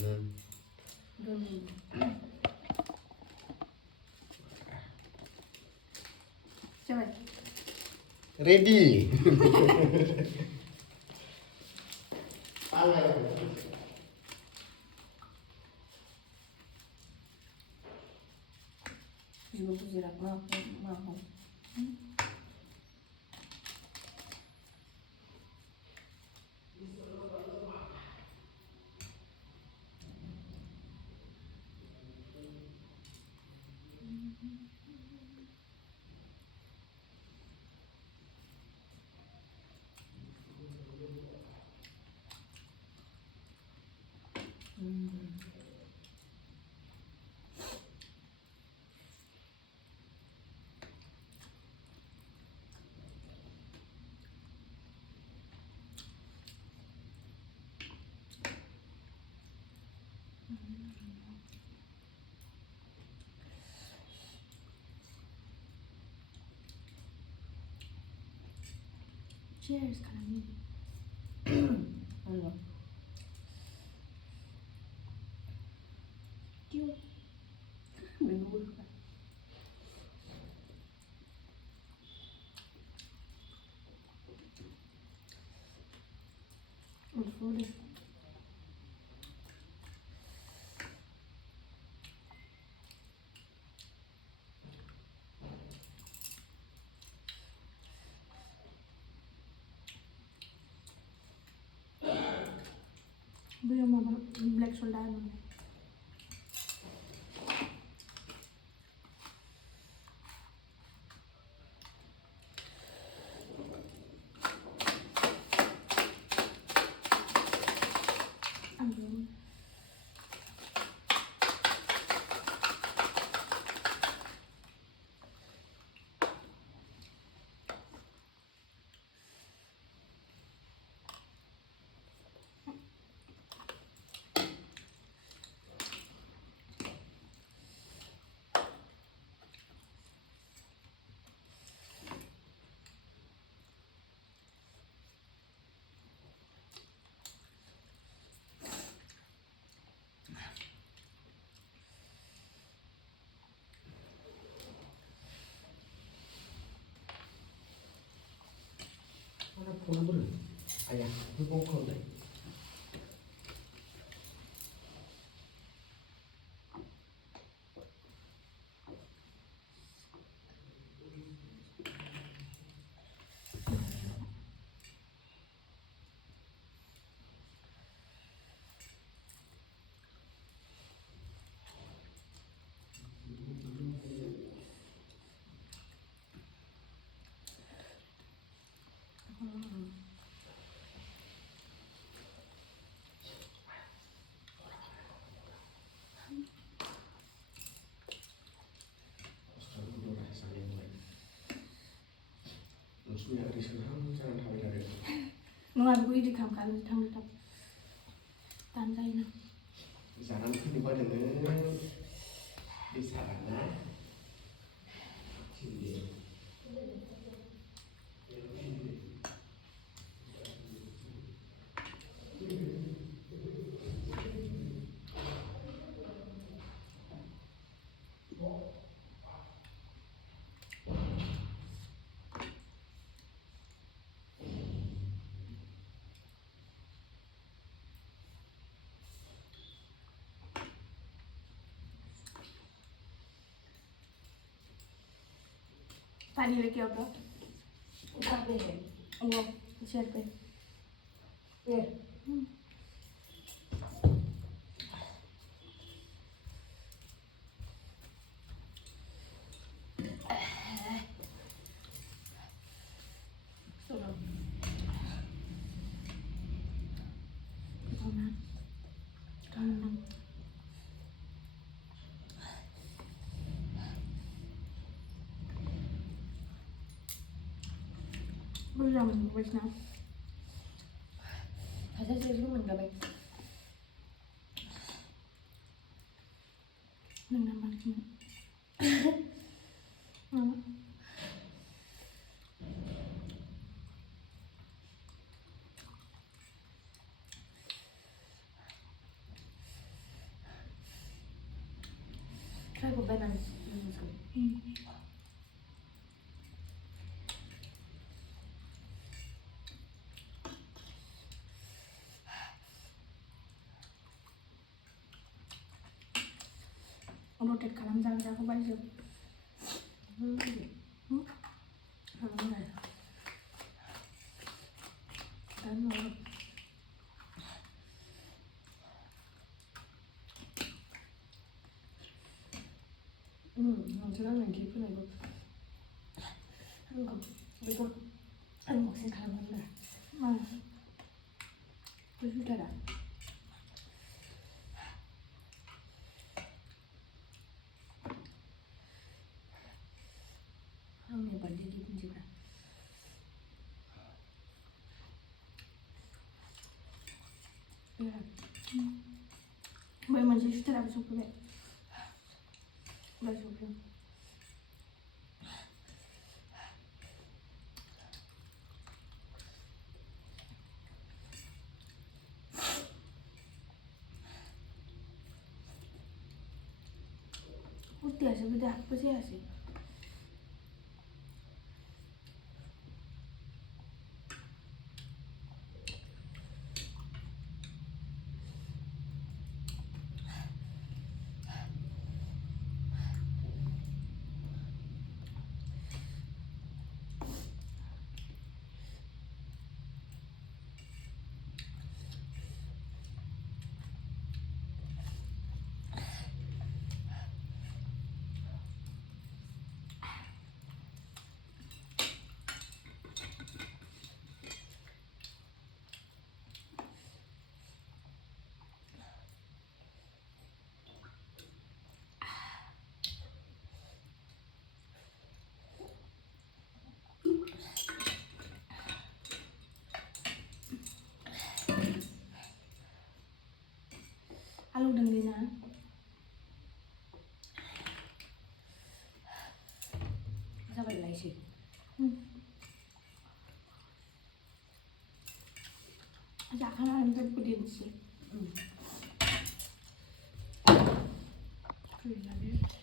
2 minggu. Coba. Ready. Juga kuzirak mau. Cheers kami. Halo. Cium. Belum. Udah. Belum apa black soldado. Ambil. Mana pun ayah, itu pokok deh. Mengaku di kamar tamu tantai na. Saran di mana di sana. पानी लेके आओ ऊपर पे है वो छत पे ये सुनो kamu belum wis now ada sih mình gặp bạn mình làm bạn chứ थाइखौ बायनानै रटेट खालामजाग्राखौ बायजोब नोंसोर आंनो गिफ्ट होनायखौ आंखौ बेखौ आनबक्सिं खालामगोन दा बे सुइटारा आंनि बार्थडे गिफ्ट मोनसेब्रा बै मोनसे सुइटाराबो सफैबाय दा सफैयो कुर्तियासो बे दाबो जायासै आलु दोंलै ना जाबाय लायसै जाखांनानै जेबो दिन्थियो गैला बे